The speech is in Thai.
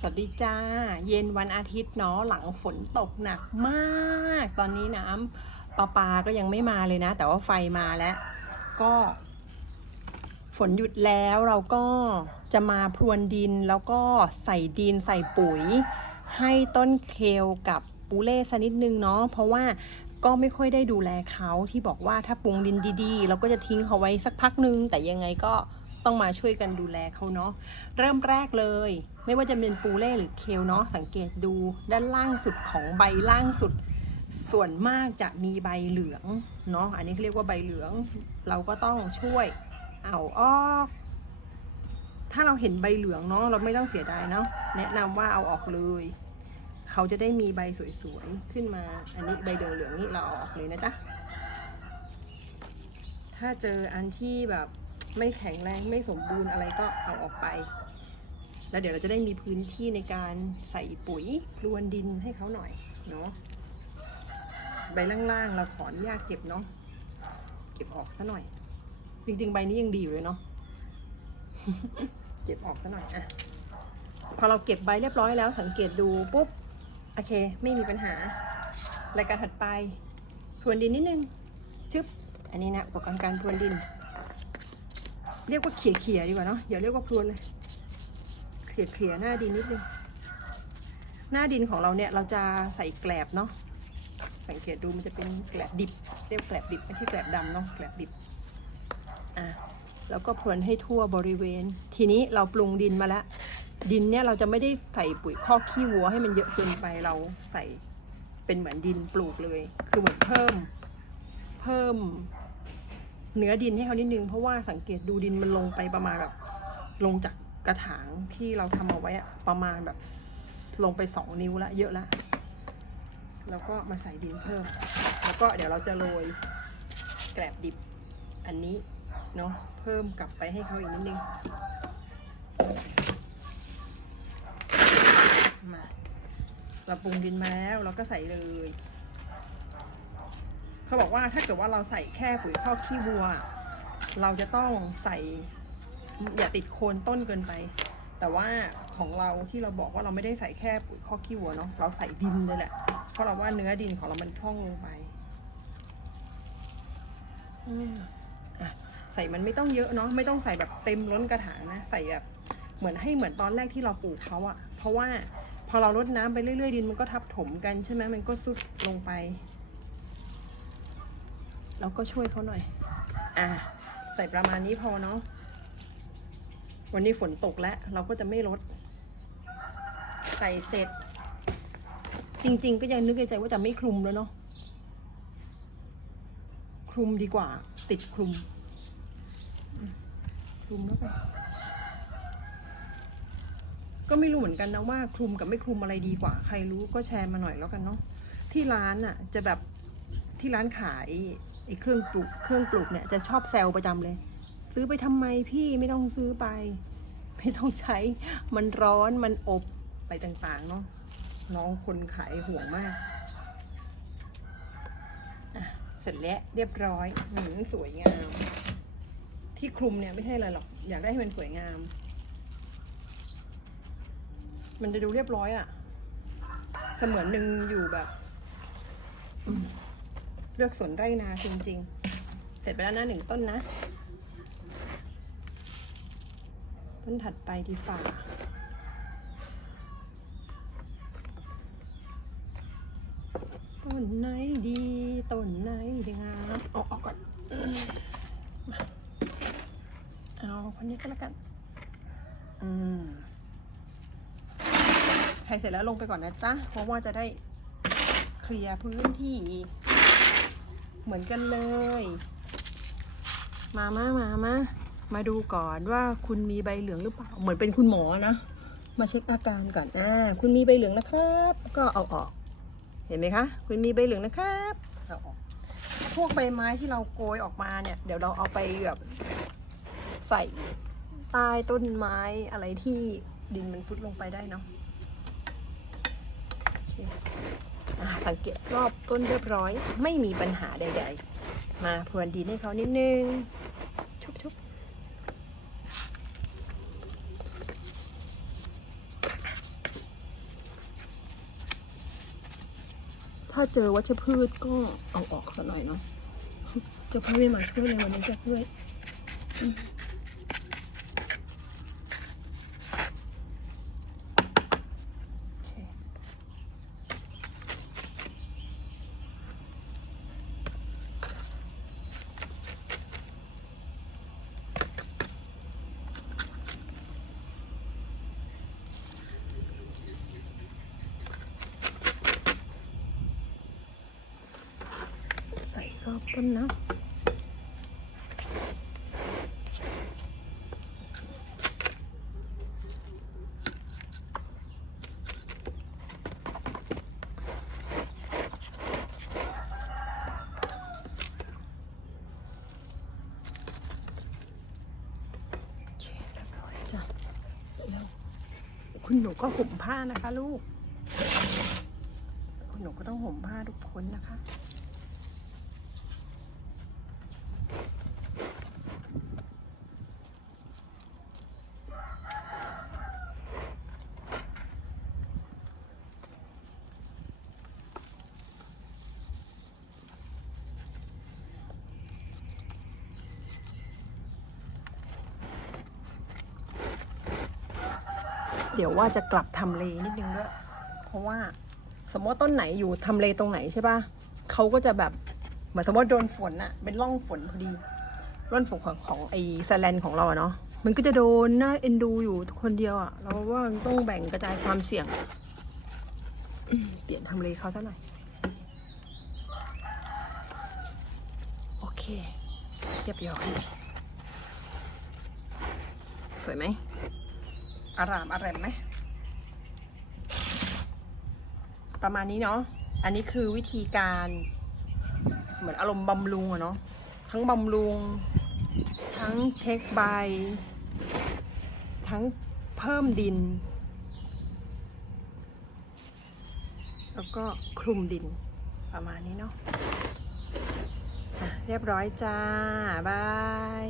สวัสดีจ้า เย็นวันอาทิตย์เนาะหลังฝนตกหนักมาก ตอนนี้น้ำประปาก็ยังไม่มาเลยนะ แต่ว่าไฟมาแล้ว ก็ ฝนหยุดแล้วเราก็จะมาพรวนดินแล้วก็ใส่ดินใส่ปุ๋ย ให้ต้นเคลกับปูเล่สักนิดนึงเนาะเพราะว่าก็ไม่ค่อยได้ดูแลเขาที่บอกว่าถ้าปรุงดินดีๆ เราก็จะทิ้งเขาไว้สักพักนึง แต่ยังไงก็ ต้องมาช่วยกันดูแลเขาเนาะเริ่มแรกเลย ไม่ว่าจะเป็นปูเล่หรือเคลเนาะสังเกตดูด้านล่างสุดของใบล่างสุด ส่วนมากจะมีใบเหลืองเนาะอันนี้เขาเรียกว่าใบเหลือง เราก็ต้องช่วยเอาออกถ้าเราเห็นใบเหลืองเนาะเราไม่ต้องเสียดายเนาะแนะนำว่าเอาออกเลย เขาจะได้มีใบสวยๆขึ้นมา อันนี้ใบเหลืองๆนี่เราเอาออกเลยนะจ๊ะถ้าเจออันที่แบบ ไม่แข็งแรงไม่สมบูรณ์อะไรก็เอาออกไป แล้วเดี๋ยวเราจะได้มีพื้นที่ในการใส่ปุ๋ยรวนดินให้เขาหน่อยเนาะใบล่างๆเราขออนุญาตเก็บเนาะเก็บออกซะหน่อย จริง ๆ ใบนี้ยังดีอยู่เลยเนาะเก็บออกซะหน่อยอะพอเราเก็บใบเรียบร้อยแล้วสังเกตดูปุ๊บโอเค ไม่มีปัญหารายการถัดไปพรวนดินนิดนึงชึบอันนี้นะอุปกรณ์การพรวนดิน เรียกว่าเขี่ยๆดีกว่าเนาะอย่าเรียกว่าพรวนเลยเขี่ยๆหน้าดินนิดนึงหน้าดินของเราเนี่ยเราจะใส่แกลบเนาะสังเกตดูมันจะเป็นแกลบดิบ เรียกแกลบดิบไม่ใช่แกลบดำเนาะแกลบดิบอะแล้วก็พรวนให้ทั่วบริเวณ ทีนี้เราปรุงดินมาแล้วดินเนี่ยเราจะไม่ได้ใส่ปุ๋ยคอกขี้วัวให้มันเยอะเกินไปเราใส่เป็นเหมือนดินปลูกเลย คือเหมือนเพิ่ม เพิ่ม เนื้อดินให้เขานิดนึง เพราะว่าสังเกตดูดินมันลงไปประมาณแบบ ลงจากกระถางที่เราทำเอาไว้อะประมาณแบบลงไปสองนิ้วละเยอะละแล้วก็มาใส่ดินเพิ่ม แล้วก็เดี๋ยวเราจะโรยแกลบดิบอันนี้เนาะเพิ่มกลับไปให้เขาอีกนิดนึงมาเราปรุงดินมาแล้วเราก็ใส่เลย เขาบอกว่าถ้าเกิดว่าเราใส่แค่ปุ๋ยคอกขี้วัว เราจะต้องใส่อย่าติดโคนต้นเกินไป แต่ว่าของเราที่เราบอกว่าเราไม่ได้ใส่แค่ปุ๋ยคอกขี้วัวเนาะเราใส่ดินเลยแหละ เพราะเราว่าเนื้อดินของเรามันพร่องลงไปใส่มันไม่ต้องเยอะเนาะไม่ต้องใส่แบบเต็มล้นกระถางนะ ใส่แบบเหมือนให้เหมือนตอนแรกที่เราปลูกเขาอะเพราะว่าพอเราลดน้ำไปเรื่อยๆดินมันก็ทับถมกันใช่ไหมมันก็ซุดลงไป แล้วก็ช่วยเขาหน่อย อะใส่ประมาณนี้พอเนาะ วันนี้ฝนตกแล้ว เราก็จะไม่ลด ใส่เสร็จ จริง ๆ ก็ยังนึกในใจว่าจะไม่คลุมแล้วเนาะ คลุมดีกว่า ติดคลุม คลุมแล้วกันก็ไม่รู้เหมือนกันนะว่าคลุมกับไม่คลุมอะไรดีกว่า ใครรู้ก็แชร์มาหน่อยแล้วกันเนาะ ที่ร้านอะจะแบบ ที่ร้านขายไอ้เครื่องปลูกเครื่องปลูกเนี่ยจะชอบแซวประจำเลย ซื้อไปทำไมพี่ไม่ต้องซื้อไป ไม่ต้องใช้มันร้อนมันอบอะไรต่างๆเนาะน้องคนขายห่วงมากเสร็จแล้วเรียบร้อยหืมสวยงาม ที่คลุมเนี่ยไม่ใช่อะไรหรอกอยากได้ให้มันสวยงาม มันจะดูเรียบร้อยอะเสมือนหนึ่งอยู่แบบ เลือกสวนไร่นาจริงๆ เสร็จไปแล้วนะหนึ่งต้นนะ ต้นถัดไปดีฝ่าต้นไหนดีต้นไหนดีงามเอาออกก่อนมาเอาคนนี้ก็แล้วกัน อืมใครเสร็จแล้วลงไปก่อนนะจ๊ะ เพราะว่าจะได้เคลียร์พื้นที่ เหมือนกันเลย มามามามามาดูก่อนว่าคุณมีใบเหลืองหรือเปล่า เหมือนเป็นคุณหมอนะ มาเช็คอาการก่อน อ่า คุณมีใบเหลืองนะครับ ก็เอาออก เห็นไหมคะ คุณมีใบเหลืองนะครับเอาออก พวกใบไม้ที่เราโกยออกมาเนี่ย เดี๋ยวเราเอาไปแบบใส่ใต้ต้นไม้อะไรที่ดินมันซุดลงไปได้เนาะ สังเกตรอบต้นเรียบร้อย ไม่มีปัญหาใด ๆ มาพรวนดินให้เขานิดนึงชุบๆถ้าเจอวัชพืชก็เอาออกสักหน่อยเนาะจะพูดไม่มาช่วยเลยวันนี้จะช่วย อบต้นนะโอเคเรียบร้อยจ้ะแล้วคุณหนูก็ห่มผ้านะคะลูก คุณหนูก็ต้องห่มผ้าทุกคนนะคะ เดี๋ยวว่าจะกลับทำเลนิดนึงด้วย เพราะว่าสมมติว่าต้นไหนอยู่ทำเลตรงไหนใช่ปะเขาก็จะแบบเหมือนสมมติว่าโดนฝนอะเป็นร่องฝนพอดี ร่องฝนของของไอ้แซลนของเราเนาะมันก็จะโดนน่าเอ็นดูอยู่คนเดียวอะเราว่าต้องแบ่งกระจายความเสี่ยง เปลี่ยนทำเลเขาซะหน่อยโอเคเรียบร้อยสวยไหม อารามอารมไหมประมาณนี้เนาะอันนี้คือวิธีการเหมือนอารมณ์บำรุงอะเนาะทั้งบำรุง ทั้งเช็คใบ ทั้งเพิ่มดิน แล้วก็คลุมดินประมาณนี้เนาะะเรียบร้อยจ้า บาย